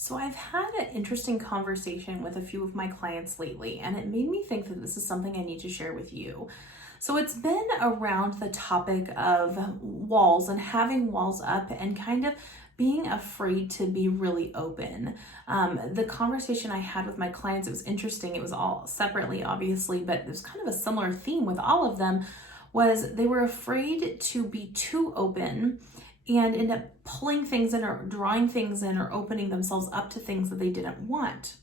So I've had an interesting conversation with a few of my clients lately, and it made me think that this is something I need to share with you. So it's been around the topic of walls and having walls up and kind of being afraid to be really open. The conversation I had with my clients, it was interesting. It was all separately, obviously, but there's kind of a similar theme with all of them, was they were afraid to be too open and end up pulling things in or drawing things in or opening themselves up to things that they didn't want.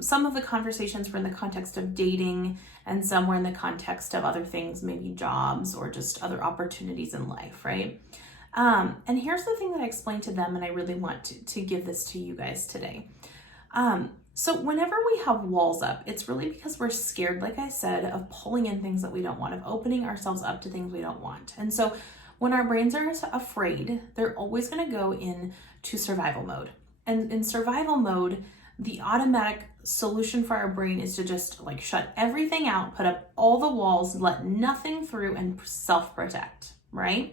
Some of the conversations were in the context of dating, and some were in the context of other things, maybe jobs or just other opportunities in life, right? And here's the thing that I explained to them, and I really want to give this to you guys today. So whenever we have walls up, it's really because we're scared, like I said, of pulling in things that we don't want, of opening ourselves up to things we don't want. And so when our brains are afraid, they're always going to go into survival mode. And in survival mode, the automatic solution for our brain is to just like shut everything out, put up all the walls, let nothing through, and self-protect, right?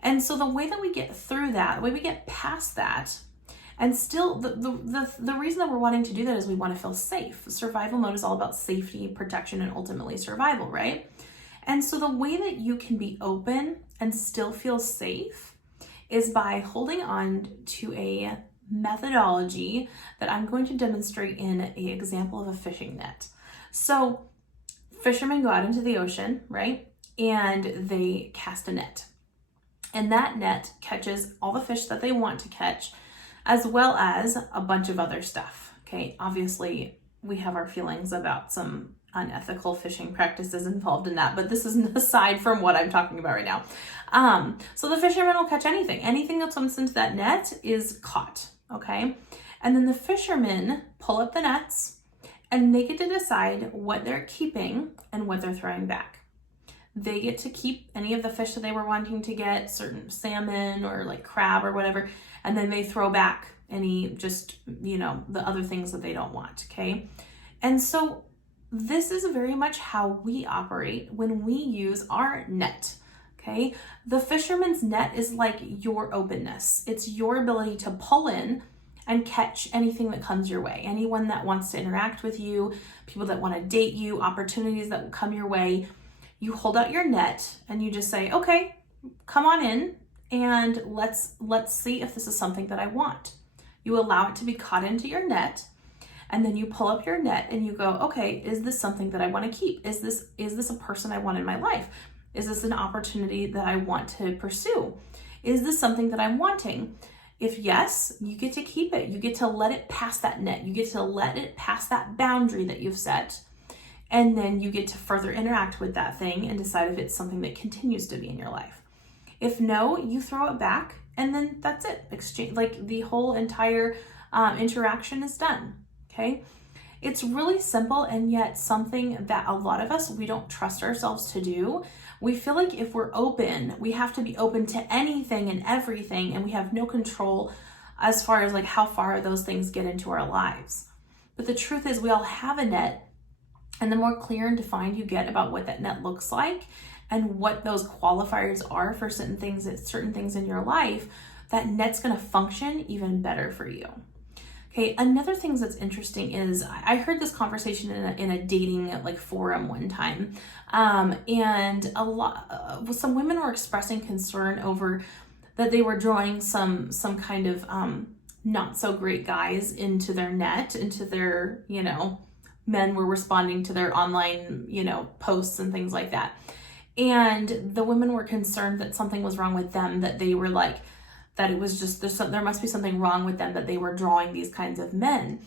And so the way that we get through that, the way we get past that, and still the reason that we're wanting to do that is we want to feel safe. Survival mode is all about safety, protection, and ultimately survival, right? And so the way that you can be open and still feel safe is by holding on to a methodology that I'm going to demonstrate in an example of a fishing net. So fishermen go out into the ocean, right? And they cast a net. And that net catches all the fish that they want to catch, as well as a bunch of other stuff. Okay, obviously we have our feelings about some unethical fishing practices involved in that, but this is aside from what I'm talking about right now. So the fishermen will catch anything that swims into that net is caught, okay? And then the fishermen pull up the nets and they get to decide what they're keeping and what they're throwing back. They get to keep any of the fish that they were wanting to get, certain salmon or like crab or whatever, and then they throw back any just, the other things that they don't want, okay? And so this is very much how we operate when we use our net, okay? The fisherman's net is like your openness. It's your ability to pull in and catch anything that comes your way. Anyone that wants to interact with you, people that want to date you, opportunities that will come your way. You hold out your net and you just say, okay, come on in and let's see if this is something that I want. You allow it to be caught into your net. And then you pull up your net and you go, okay, is this something that I want to keep? Is this a person I want in my life? Is this an opportunity that I want to pursue? Is this something that I'm wanting? If yes, you get to keep it. You get to let it pass that net. You get to let it pass that boundary that you've set. And then you get to further interact with that thing and decide if it's something that continues to be in your life. If no, you throw it back and then that's it. Exchange, like the whole entire interaction is done. Okay, it's really simple, and yet something that a lot of us, we don't trust ourselves to do. We feel like if we're open, we have to be open to anything and everything, and we have no control as far as like how far those things get into our lives. But the truth is we all have a net, and the more clear and defined you get about what that net looks like and what those qualifiers are for certain things in your life, that net's going to function even better for you. Okay, another thing that's interesting is I heard this conversation in a dating like forum one time, and some women were expressing concern over that they were drawing some kind of not so great guys into their net, into their men were responding to their online posts and things like that, and the women were concerned that something was wrong with them, that they were like, that it was just, there must be something wrong with them, that they were drawing these kinds of men.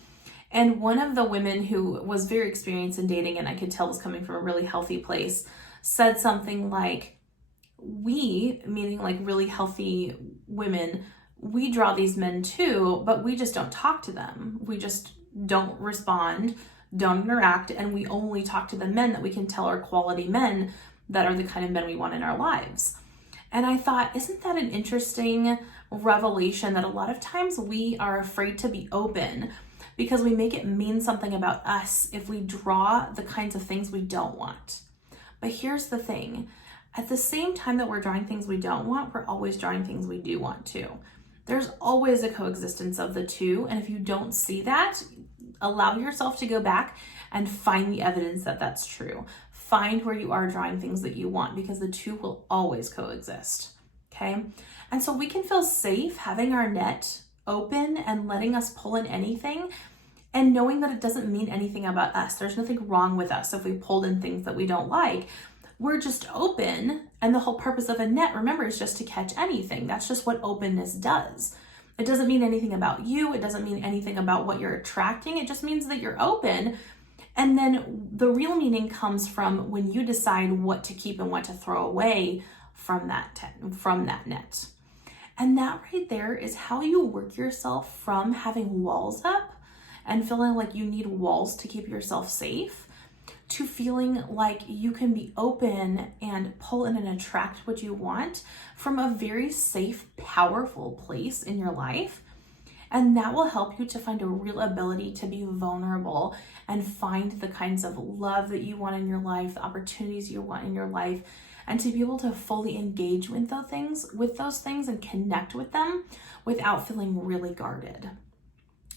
And one of the women who was very experienced in dating, and I could tell was coming from a really healthy place, said something like, we, meaning like really healthy women, we draw these men too, but we just don't talk to them. We just don't respond, don't interact, and we only talk to the men that we can tell are quality men that are the kind of men we want in our lives. And I thought, isn't that an interesting revelation that a lot of times we are afraid to be open because we make it mean something about us if we draw the kinds of things we don't want. But here's the thing. At the same time that we're drawing things we don't want, we're always drawing things we do want too. There's always a coexistence of the two. And if you don't see that, allow yourself to go back and find the evidence that that's true. Find where you are drawing things that you want, because the two will always coexist. Okay. And so we can feel safe having our net open and letting us pull in anything, and knowing that it doesn't mean anything about us. There's nothing wrong with us if we pulled in things that we don't like. We're just open, and the whole purpose of a net, remember, is just to catch anything. That's just what openness does. It doesn't mean anything about you. It doesn't mean anything about what you're attracting. It just means that you're open. And then the real meaning comes from when you decide what to keep and what to throw away from that net. And that right there is how you work yourself from having walls up and feeling like you need walls to keep yourself safe, to feeling like you can be open and pull in and attract what you want from a very safe, powerful place in your life. And that will help you to find a real ability to be vulnerable and find the kinds of love that you want in your life, the opportunities you want in your life, and to be able to fully engage with those things and connect with them without feeling really guarded.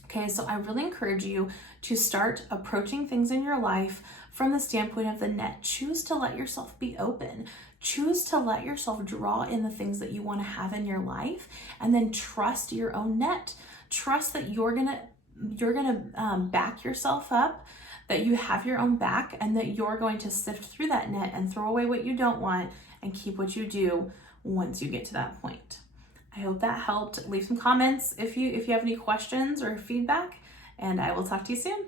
Okay, so I really encourage you to start approaching things in your life from the standpoint of the net. Choose to let yourself be open. Choose to let yourself draw in the things that you want to have in your life, and then trust your own net. Trust that you're gonna back yourself up, that you have your own back, and that you're going to sift through that net and throw away what you don't want and keep what you do once you get to that point. I hope that helped. Leave some comments if you have any questions or feedback, and I will talk to you soon.